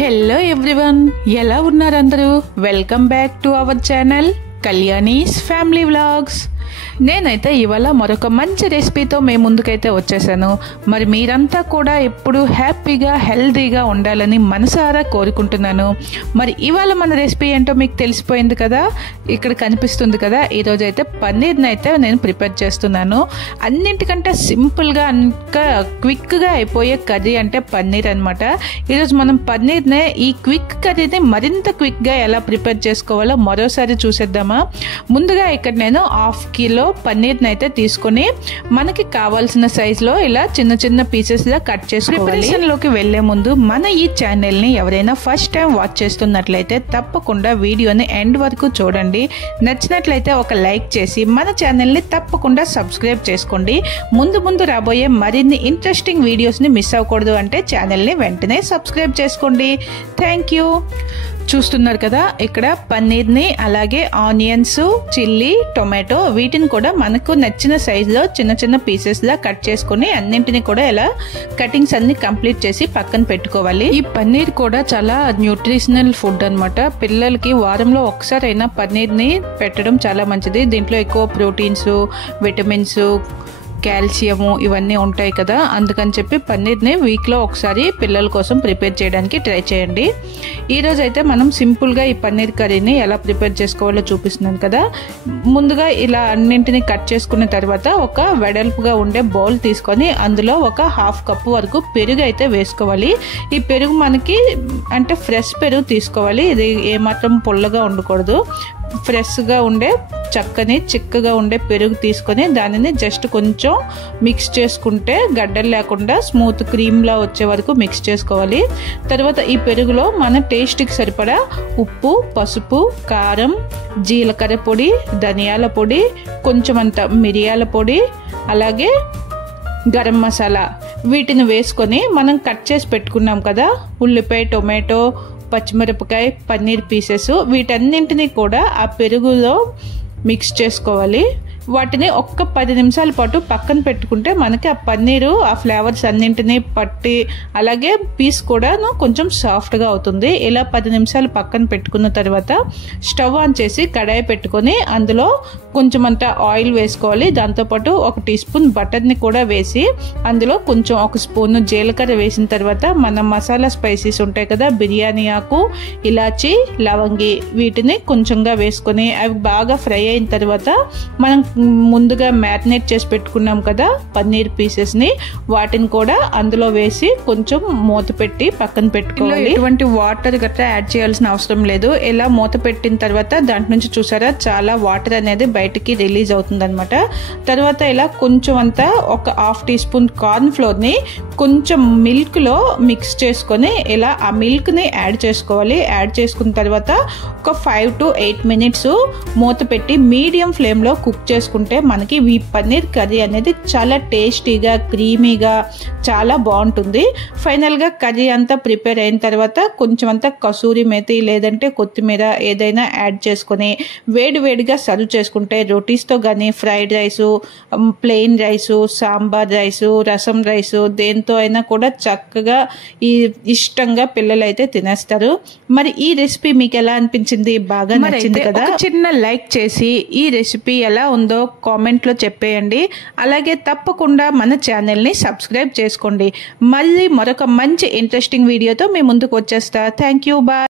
Hello everyone, ఎలా ఉన్నారు అందరూ? Welcome back to our channel Kalyani's family vlogs. నేనైతే ఇవాళ మరొక మంచి రెసిపీతో మేము ముందుకైతే వచ్చేసాను. మరి మీరంతా కూడా ఎప్పుడు హ్యాపీగా హెల్తీగా ఉండాలని మనసారా కోరుకుంటున్నాను. మరి ఇవాళ మన రెసిపీ ఏంటో మీకు తెలిసిపోయింది కదా, ఇక్కడ కనిపిస్తుంది కదా. ఈరోజు అయితే పన్నీర్ని అయితే నేను ప్రిపేర్ చేస్తున్నాను. అన్నింటికంటే సింపుల్గా ఇంకా క్విక్గా అయిపోయే కర్రీ అంటే పన్నీర్ అనమాట. ఈరోజు మనం పన్నీర్ని ఈ క్విక్ కర్రీని మరింత క్విక్గా ఎలా ప్రిపేర్ చేసుకోవాలో మరోసారి చూసేద్దామా. ముందుగా ఇక్కడ నేను 1/2 కిలో పన్నీర్ని అయితే తీసుకొని మనకి కావాల్సిన సైజులో ఇలా చిన్న చిన్న పీసెస్గా కట్ చేసుకోవాలి. ప్రిపరేషన్లోకి వెళ్లే ముందు మన ఈ ఛానల్ని ఎవరైనా ఫస్ట్ టైం వాచ్ చేస్తున్నట్లయితే తప్పకుండా వీడియోని ఎండ్ వరకు చూడండి. నచ్చినట్లయితే ఒక లైక్ చేసి మన ఛానల్ని తప్పకుండా సబ్స్క్రైబ్ చేసుకోండి. ముందు రాబోయే మరిన్ని ఇంట్రెస్టింగ్ వీడియోస్ని మిస్ అవ్వకూడదు అంటే ఛానల్ని వెంటనే సబ్స్క్రైబ్ చేసుకోండి. Thank you. చూస్తున్నారు కదా, ఇక్కడ పన్నీర్ని అలాగే ఆనియన్స్, చిల్లీ, టొమాటో వీటిని కూడా మనకు నచ్చిన సైజులో చిన్న చిన్న పీసెస్లా కట్ చేసుకుని అన్నింటినీ కూడా ఇలా కటింగ్స్ అన్ని కంప్లీట్ చేసి పక్కన పెట్టుకోవాలి. ఈ పన్నీర్ కూడా చాలా న్యూట్రిషనల్ ఫుడ్ అనమాట. పిల్లలకి వారంలో ఒకసారి అయినా పన్నీర్ని పెట్టడం చాలా మంచిది. దీంట్లో ఎక్కువ ప్రోటీన్స్, విటమిన్స్, కాల్షియము ఇవన్నీ ఉంటాయి కదా. అందుకని చెప్పి పన్నీర్ని వీక్లో ఒకసారి పిల్లల కోసం ప్రిపేర్ చేయడానికి ట్రై చేయండి. ఈరోజు అయితే మనం సింపుల్గా ఈ పన్నీర్ కర్రీని ఎలా ప్రిపేర్ చేసుకోవాలో చూపిస్తున్నాను కదా. ముందుగా ఇలా అన్నింటినీ కట్ చేసుకున్న తర్వాత ఒక వెడల్పుగా ఉండే బౌల్ తీసుకొని అందులో ఒక 1/2 కప్పు వరకు పెరుగు అయితే వేసుకోవాలి. ఈ పెరుగు మనకి అంటే ఫ్రెష్ పెరుగు తీసుకోవాలి. ఇది ఏమాత్రం పుల్లగా ఉండకూడదు. ఫ్రెష్గా ఉండే చక్కని చిక్కగా ఉండే పెరుగు తీసుకొని దానిని జస్ట్ కొంచెం మిక్స్ చేసుకుంటే గడ్డలు లేకుండా స్మూత్ క్రీమ్లా వచ్చే వరకు మిక్స్ చేసుకోవాలి. తర్వాత ఈ పెరుగులో మన టేస్ట్కి సరిపడా ఉప్పు, పసుపు, కారం, జీలకర్ర పొడి, ధనియాల పొడి, కొంచెం అంత మిరియాల పొడి, అలాగే గరం మసాలా వీటిని వేసుకొని మనం కట్ చేసి పెట్టుకున్నాం కదా ఉల్లిపాయ, టొమాటో, పచ్చిమిరపకాయ, పన్నీర్ పీసెస్ వీటన్నింటినీ కూడా ఆ పెరుగులో మిక్స్ చేసుకోవాలి. వాటిని ఒక్క 10 నిమిషాల పాటు పక్కన పెట్టుకుంటే మనకి ఆ పన్నీరు ఆ ఫ్లేవర్స్ అన్నింటినీ పట్టి అలాగే పీస్ కూడా కొంచెం సాఫ్ట్గా అవుతుంది. ఇలా 10 నిమిషాలు పక్కన పెట్టుకున్న తర్వాత స్టవ్ ఆన్ చేసి కడాయి పెట్టుకొని అందులో కొంచెం అంత ఆయిల్ వేసుకోవాలి. దాంతోపాటు 1 టీ స్పూన్ బటర్ని కూడా వేసి అందులో కొంచెం 1 స్పూన్ జీలకర్ర వేసిన తర్వాత మన మసాలా స్పైసెస్ ఉంటాయి కదా, బిర్యానీ ఆకు, ఇలాచి, లవంగి వీటిని కొంచెంగా వేసుకొని అవి బాగా ఫ్రై అయిన తర్వాత మనం ముందుగా మ్యారినేట్ చేసి పెట్టుకున్నాం కదా పన్నీర్ పీసెస్ని వాటిని కూడా అందులో వేసి కొంచెం మూత పెట్టి పక్కన పెట్టుకోవాలి. ఎటువంటి వాటర్ గట్రా యాడ్ చేయాల్సిన అవసరం లేదు. ఇలా మూత పెట్టిన తర్వాత దాంట్ నుంచి చూసారా చాలా వాటర్ అనేది బయటికి రిలీజ్ అవుతుంది అనమాట. తర్వాత ఇలా కొంచెం అంతా ఒక 1/2 టీ స్పూన్ కార్న్ ఫ్లోర్ని కొంచెం మిల్క్లో మిక్స్ చేసుకొని ఇలా ఆ మిల్క్ని యాడ్ చేసుకోవాలి. యాడ్ చేసుకున్న తర్వాత ఒక 5 to 8 మినిట్స్ మూత పెట్టి మీడియం ఫ్లేమ్లో కుక్ చేసుకుంటే మనకి ఈ పన్నీర్ కర్రీ అనేది చాలా టేస్టీగా, క్రీమీగా చాలా బాగుంటుంది. ఫైనల్గా కర్రీ అంతా ప్రిపేర్ అయిన తర్వాత కొంచెం అంతా కసూరి మేతి లేదంటే కొత్తిమీర ఏదైనా యాడ్ చేసుకొని వేడివేడిగా సర్వ్ చేసుకుంటే రోటీస్తో కానీ, fried rice, plain rice, sambar rice, రసం రైసు దేంతో అయినా కూడా చక్కగా ఇష్టంగా పిల్లలు అయితే తినేస్తారు. మరి ఈ రెసిపీ మీకు ఎలా అనిపించింది? బాగా నచ్చింది కదా? ఒక చిన్న లైక్ చేసి ఈ రెసిపీ ఎలా ఉందో కామెంట్లో చెప్పేయండి. అలాగే తప్పకుండా మన ఛానల్ని సబ్స్క్రైబ్ చేసుకోండి. మళ్ళీ మరొక మంచి ఇంట్రెస్టింగ్ వీడియోతో మీ ముందుకు వచ్చేస్తా. Thank you, bye.